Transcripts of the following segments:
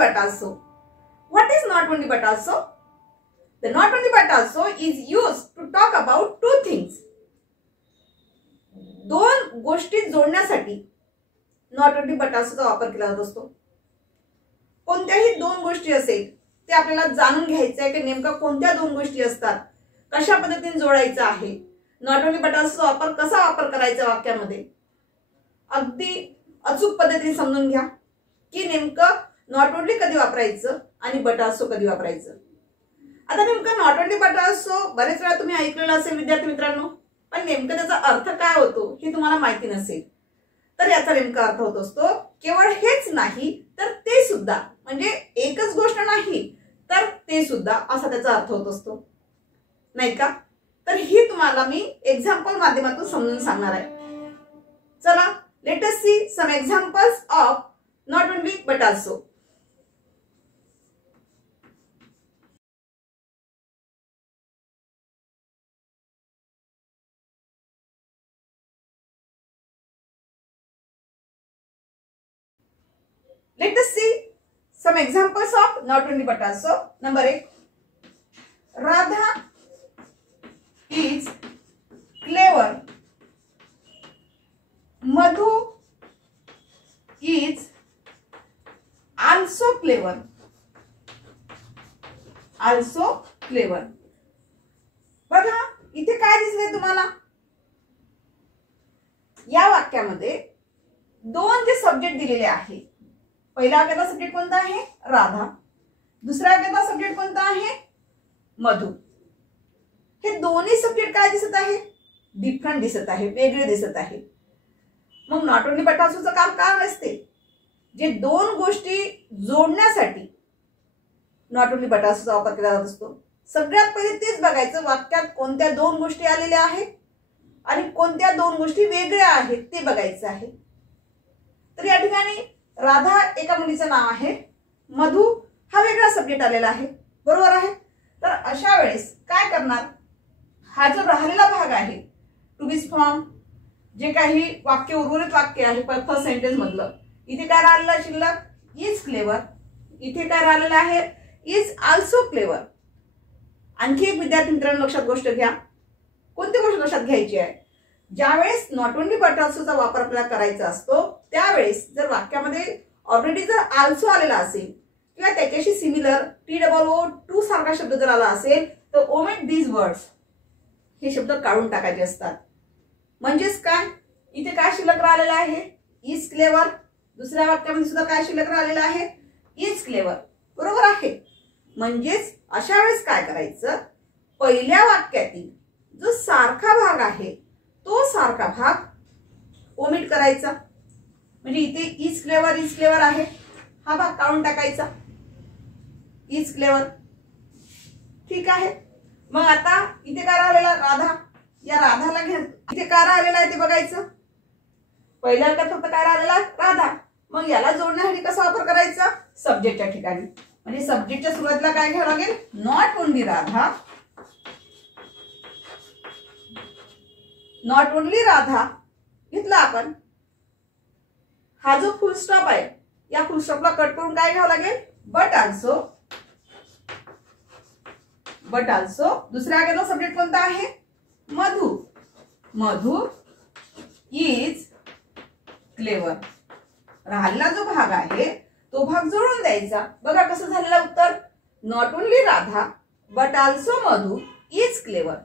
but also. What is not only but also? The not only but also is used to talk about two things. दोन गोष्टी जोडण्यासाठी not only but also चा वापर केला जात असतो. कोणत्याही दोन गोष्टी असेल ते आपल्याला जाणून घ्यायचं आहे की नेमका कोणत्या दोन गोष्टी असतात, कशा पद्धतीने जोडायचं आहे, not only but also चा वापर कसा वापर करायचा वाक्यामध्ये, अगदी अचूक पद्धतीने समजून घ्या की नेमकं नॉट ओनली कधी वापरायचं आणि बट आल्सो कधी वापरायचं. आता नेमकं नॉट ओनली बट आल्सो बरेच वेळा तुम्ही ऐकलेलं असेल विद्यार्थी मित्रांनो, पण नेमकं त्याचा अर्थ काय होतो हे तुम्हाला माहिती नसेल. तर याचा नेमका अर्थ होत असतो केवळ हेच नाही तर ते सुद्धा, म्हणजे एकच गोष्ट नाही तर ते सुद्धा असा त्याचा अर्थ होत असतो, नाही का. तर ही तुम्हाला मी एक्झाम्पल माध्यमातून समजून सांगणार आहे. चला, let us see some examples of not only but also. Let us see some examples of not only but also. Number 1. Radha is clever. Madhu is also clever. Also clever. बघा इथे काय दिसले तुम्हाला, या वाक्यामध्ये दोन जे सब्जेक्ट दिलेले आहे. पहिला वाक्याचा सब्जेक्ट कोणता आहे? राधा. दुसऱ्या वाक्याचा सब्जेक्ट कोणता आहे? मधु. हे दोन्ही सब्जेक्ट काय दिसत आहे? डिफरंट दिसत आहे, वेगळे दिसत आहे. मग नॉट ओनली बट आल्सोचं काम काय असते? जे दोन गोष्टी जोडण्यासाठी नॉट ओनली बट आल्सोचा वापर केला जात असतो. सगळ्यात पहिले तेच बघायचं वाक्यात कोणत्या दोन गोष्टी आलेल्या आहेत आणि कोणत्या दोन गोष्टी वेगळ्या आहेत ते बघायचं आहे. तर या ठिकाणी राधा एका मुलीचं नाव आहे, मधु हा वेगळा सब्जेक्ट आलेला आहे, बरोबर आहे. तर अशा वेळेस काय करणार, हा जो राहिलेला भाग आहे टू बी फॉर्म, जे काही वाक्य उर्वरित वाक्य आहे फर्स्ट सेंटेन्स मधलं, इथे काय राहिलेलं शिल्लक? Is clever. इथे काय राहिलेलं आहे? Is also clever. आणखी एक विद्यार्थी मित्रांनो लक्षात गोष्ट घ्या. कोणती गोष्ट लक्षात घ्यायची आहे? ज्यावेळेस नॉट ओनली बट आल्सोचा वापर आपल्याला करायचा असतो त्यावेळेस जर वाक्यामध्ये ऑलरेडी जर आल्सो आलेला असेल किंवा त्याच्याशी सिमिलर TOO सारखा शब्द जर आला असेल तर ओमिट दीज वर्ड्स, हे शब्द काढून टाकायचे असतात. म्हणजेच काय, इथे काय शिल्लक राहिलेला आहे? Is clever. दुसऱ्या वाक्यामध्ये सुद्धा काय शिल्लक राहिलेला आहे? इज क्लेवर, बरोबर आहे. म्हणजेच अशा वेळेस काय करायचं, पहिल्या वाक्यातील जो सारखा भाग आहे तो सारखा भाग ओमिट करायचा. म्हणजे इथे इज क्लेवर आहे, हा भाग काढून टाकायचा. इज क्लेवर, ठीक आहे. मग आता इथे काय राहिलेला? राधा. या राधाला घ्या, इथे काय राहिलेला आहे ते बघायचं. पहिल्या वाक्यात फक्त काय राहिलेला? राधा. मग याला जोडण्यासाठी कसा वापर करायचा? सब्जेक्टच्या ठिकाणी. म्हणजे सब्जेक्टच्या सुरुवातीला काय घ्यावं लागेल? Not only Radha. Not only Radha घेतला आपण. हा जो फुल स्टॉप आहे या फुल स्टॉपला कट करून काय घ्यावं लागेल? But also. But also. दुसऱ्या वाक्याचा सब्जेक्ट कोणता आहे? मधु. मधु इज क्लेवर. राहिलेला जो भाग आहे तो भाग जोडून द्यायचा. बघा कसं झालेलं उत्तर. Not only Radha but also Madhu is clever.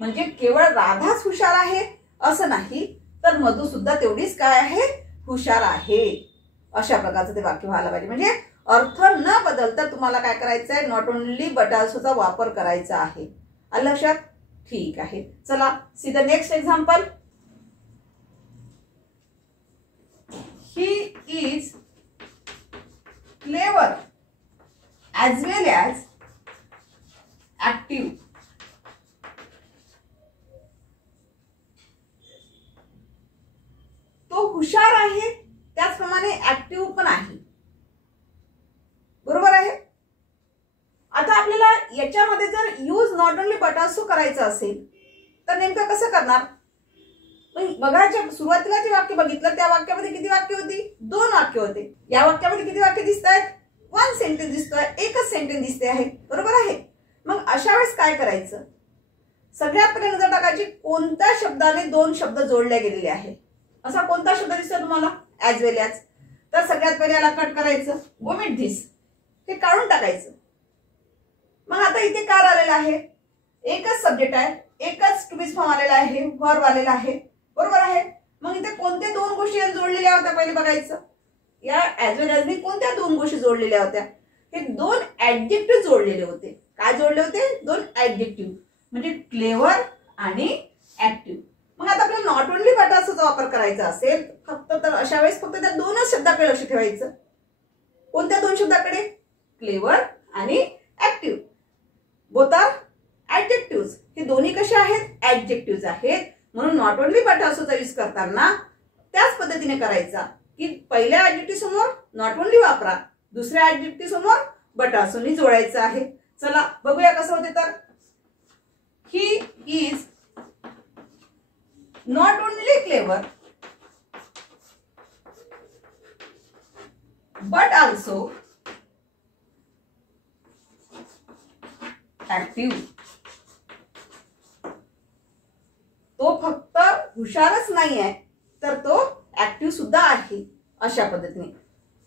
म्हणजे केवळ राधाच हुशार आहे असं नाही तर मधु सुद्धा तेवढीच काय आहे? हुशार आहे. अशा प्रकारचं ते वाक्य व्हायला पाहिजे. म्हणजे अर्थ न बदलता तुम्हाला काय करायचं आहे? नॉट ओनली बट आल्सोचा वापर करायचा आहे. आलं लक्षात? ठीक आहे. चला see the next example. He is clever as well as active. तो हुशार आहे त्याचप्रमाणे ऍक्टिव्ह पण आहे, बरोबर आहे. आता आपल्याला याच्यामध्ये जर use not only but also करायचं असेल तर नेमकं कसं करणार? बघा, सुरुवातीला जे वाक्य बघितलं त्या वाक्यामध्ये किती वाक्य होती? 2 वाक्य होते. या वाक्यामध्ये किती वाक्य दिसत आहेत? 1 सेंटेन्स दिसतोय, एकच सेंटेन्स दिसते आहे, बरोबर आहे. मग अशा वेळेस काय करायचं? सगळ्यात पहिले नजर टाकायची कोणत्या शब्दाने दोन शब्द जोडले गेलेले आहे. असा कोणता शब्द दिसतोय तुम्हाला? ॲज वेल ॲज. तर सगळ्यात पहिले याला कट करायचं, ओमिट धिस, हे काढून टाकायचं. मग आता इथे कार आलेला आहे, एकच सब्जेक्ट आहे, एकच टू बी फॉर्म आलेला आहे, वर्ब आलेला आहे, बरोबर आहे. मग इथे कोणत्या दोन गोष्टी जोडलेल्या होत्या पहिले बघायचं. या ॲज वेल ॲजने कोणत्या दोन गोष्टी जोडलेल्या होत्या? हे दोन ऍडजेक्टिव्ह जोडलेले होते. काय जोडले होते? दोन ऍडजेक्टिव्ह, म्हणजे क्लेवर आणि ऍक्टिव्ह. मग आता आपल्याला नॉट ओनली बटाचा वापर करायचा असेल फक्त, तर अशा वेळेस फक्त त्या दोनच शब्दाकडे लक्ष ठेवायचं. कोणत्या दोन शब्दाकडे? क्लेवर आणि ऍक्टिव्ह. Both are adjective. हे दोन्ही कसे आहेत? ऍडजेक्टिव्ह आहेत. म्हणून नॉट ओनली बटाचा यूज करताना त्याच पद्धतीने करायचा की पहिल्या ऍडजेक्टिव्ह समोर नॉट ओनली वापरा, दुसऱ्या ऍडजेक्टिव्ह समोर बटासोनी जोडायचं आहे. चला बघूया कसं होते. तर he is not only clever but also active. तो फक्त हुशारच नाही आहे, तर तो ऍक्टिव्ह सुद्धा आहे. अशा पद्धतीने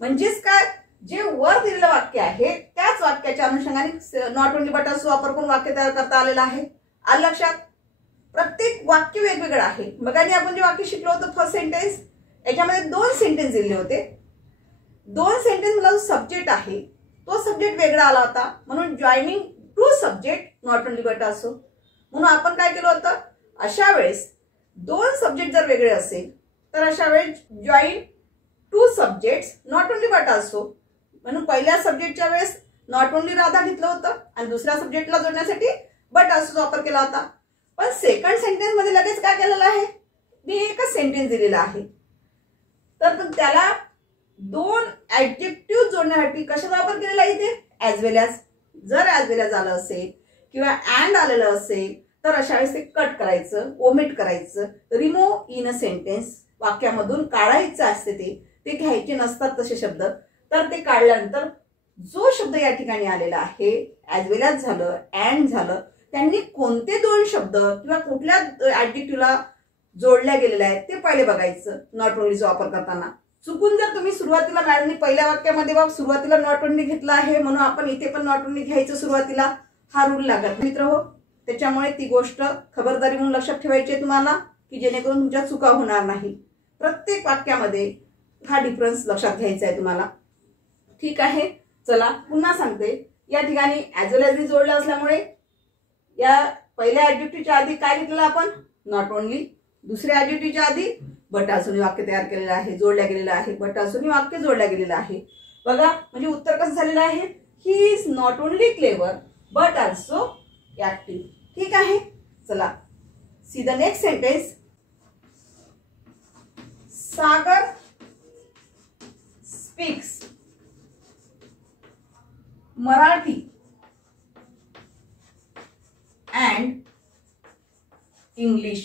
म्हणजेच काय, जे वर दिलेलं वाक्य आहे त्याच वाक्याच्या अनुषंगाने नॉट ओनली बटाचा वापर करून वाक्य तयार करता आलेलं आहे. आलं लक्षात? प्रत्येक वाक्य वेगवेगळं आहे. मग आपण जे वाक्य शिकलो होतं फर्स्ट सेंटेन्स, याच्यामध्ये दोन सेंटेन्स दिले होते. दोन सेंटेन्स मला जो सब्जेक्ट आहे तो सब्जेक्ट वेगळा आला होता, म्हणून joining two subject not only but also. म्हणून आपण काय केलं होतं, अशा वेळेस दोन सब्जेक्ट जर वेगळे असेल तर अशा वेळेस join two subjects not only but also. म्हणून पहिल्या सब्जेक्टच्या वेळेस नॉट ओनली राधा घेतलं होतं आणि दुसऱ्या सब्जेक्टला जोडण्यासाठी बटासोचा वापर केला होता. पण सेकंड सेंटेन्स मध्ये लगेच काय केलेलं आहे? मी एकच सेंटेन्स दिलेला आहे, तर पण त्याला दोन ऍडजेक्टिव्ह जोडण्यासाठी कशाचा वापर केलेला आहे इथे? ॲज वेल ॲज. जर ॲज वेल ॲज आलं असेल किंवा अँड आलेलं असेल तर अशा वेळेस ते कट करायचं, ओमिट करायचं, रिमूव्ह इन अ सेंटेन्स, वाक्यामधून काढायचं असते ते घ्यायचे नसतात तसे शब्द. तर ते काढल्यानंतर जो शब्द या ठिकाणी आलेला आहे, ॲज वेल ॲज झालं, अँड झालं, त्यांनी कोणते दोन शब्द किंवा कुठल्या ऍडजेक्टिव्हला जोडल्या गेलेल्या आहेत ते पहिले बघायचं नॉट ओनलीचा वापर करताना. चुकून जर तुम्ही सुरुवातीला मॅडमनी पहिल्या वाक्यामध्ये सुरुवातीला नॉट ओनली घेतला आहे म्हणून आपण इथे पण नॉट ओनली घ्यायचं सुरुवातीला, हा रूल लागत मित्र हो. त्याच्यामुळे ती गोष्ट खबरदारी म्हणून लक्षात ठेवायची आहे तुम्हाला, की जेणेकरून तुमच्या चुका होणार नाही. प्रत्येक वाक्यामध्ये हा डिफरन्स लक्षात घ्यायचा आहे तुम्हाला. ठीक आहे, चला पुन्हा सांगते. या ठिकाणी ॲज वेल ॲज जोडलं असल्यामुळे या पहिल्या ऍडजेक्टिव्हच्या आधी काय घेतलेलं आपण? Not only. दुसऱ्या ऍडजेक्टिव्हच्या आधी बटासोनी वाक्य तयार केलेलं आहे, जोडल्या गेलेलं आहे, बटासोनी वाक्य जोडल्या गेलेलं आहे. बघा म्हणजे उत्तर कसं झालेलं आहे? He is not only clever but also active. ठीक आहे, चला see the next sentence. Sagar speaks Marathi and English.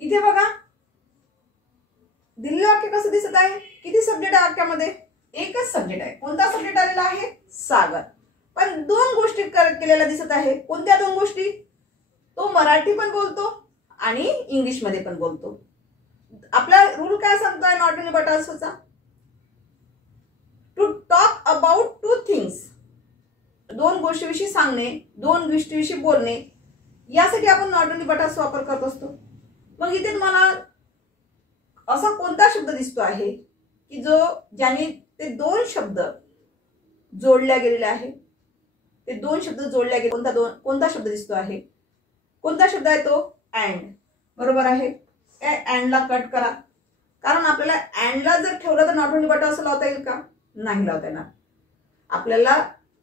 इथे बघा दिलेलं वाक्य कसं दिसत आहे? किती सब्जेक्ट आहे वाक्यामध्ये? एकच सब्जेक्ट आहे. कोणता सब्जेक्ट आलेला आहे? सागर. पण दोन गोष्टी केलेल्या दिसत आहे. कोणत्या दोन गोष्टी? तो मराठी पण बोलतो आणि इंग्लिश मध्ये पण बोलतो. आपला रूल काय सांगतोय नॉट ओनली बटासोचा? To talk about two things. दोन गोष्टीविषयी सांगणे, दोन गोष्टीविषयी बोलणे, यासाठी आपण नॉट ओनली बटाचा वापर करत असतो. मग इथे तुम्हाला असा कोणता शब्द दिसतो आहे की जो ज्याने ते दोन शब्द जोडल्या गेलेले आहे? ते दोन शब्द जोडल्या गेले. कोणता शब्द दिसतो आहे? कोणता शब्द आहे तो? अँड. बरोबर आहे. अँडला कट करा, कारण आपल्याला अँडला जर ठेवलं तर नॉट ओनली बटाचा लावता येईल का? नाही लावता येणार. आपल्याला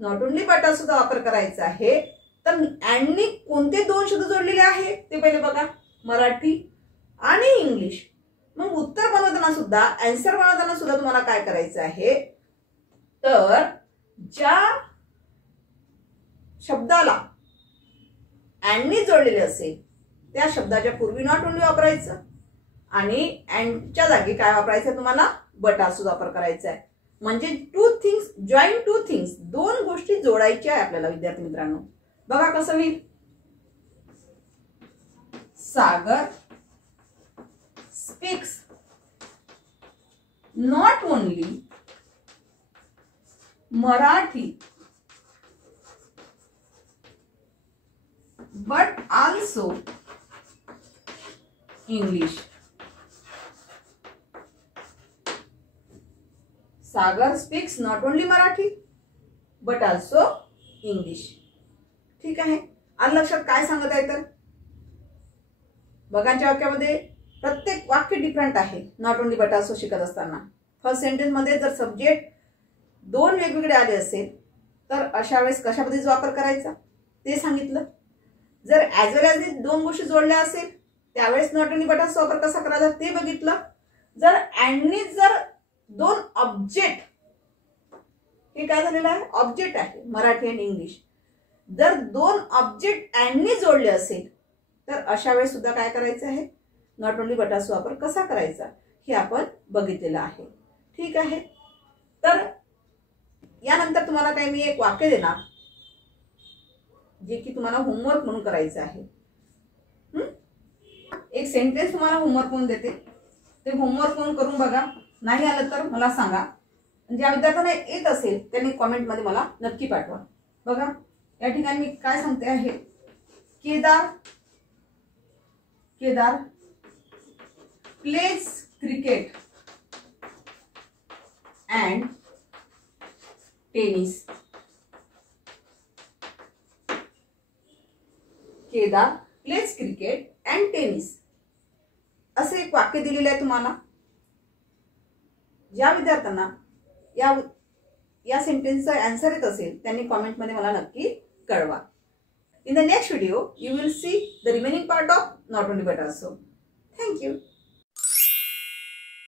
नॉट ओनली बटाचा वापर करायचा आहे. तर अँडनी कोणते दोन शब्द जोडलेले आहे ते पहिले बघा, मराठी आणि इंग्लिश. मग उत्तर बनवताना सुद्धा, आन्सर बनवताना सुद्धा तुम्हाला काय करायचं आहे? तर ज्या शब्दाला अँडनी जोडलेले असेल त्या शब्दाच्या पूर्वी नॉट ओनली वापरायचं आणि अँडच्या जागी काय वापरायचं तुम्हाला, बट असू वापर करायचा आहे. म्हणजे two things join to things, दोन गोष्टी जोडायच्या आहे आपल्याला विद्यार्थी मित्रांनो. बघा कसं होईल. Sagar speaks not only Marathi but also English. Sagar speaks not only Marathi but also English. ठीक आहे. आलं लक्षात काय सांगत आहे तर. बघांच्या वाक्यामध्ये प्रत्येक वाक्य डिफरंट आहे नॉट ओनली बट ऑल्सो शिकत असताना. फर्स्ट सेंटेन्स मध्ये जर सब्जेक्ट दोन वेगवेगळे आले असेल तर अशा वेळेस कशामध्ये वापर करायचा ते सांगितलं. जर ऍज वेल ऍज दोन गोष्टी जोडल्या असेल त्यावेळेस नॉट ओनली बट ऑल्सो वापर कसा करायचा ते बघितलं. जर अँडनी जर दोन ऑब्जेक्ट, हे काय झालेलं आहे, ऑब्जेक्ट आहे मराठी आणि इंग्लिश, जर दोन ऑब्जेक्ट अँडनी जोडले असेल तर अशा वेळेस सुद्धा काय करायचं आहे, नॉट ओनली बट ऑल्सो वापर कसा करायचा हे आपण बघितलेलं आहे. ठीक आहे. तर यानंतर तुम्हाला काही मी एक वाक्य देणार जे की तुम्हाला होमवर्क म्हणून करायचं आहे. एक सेंटेन्स तुम्हाला होमवर्क म्हणून देते, ते होमवर्क म्हणून करून बघा. नाही आलं तर मला सांगा. ज्या विद्यार्थ्यांना येत असेल त्यांनी कॉमेंट मध्ये मला नक्की पाठवा. बघा या ठिकाणी मी काय सांगते आहे, Kedar pledge cricket and tennis. Kedar pledge cricket and tennis असे एक वाक्य दिलेले आहे तुम्हाला. ज्या विद्यार्थ्यांना या सेंटेन्सचा आन्सर येत असेल त्यांनी कॉमेंट मध्ये मला नक्की कळवा. In the next video you will see the remaining part of not only but also. Thank you.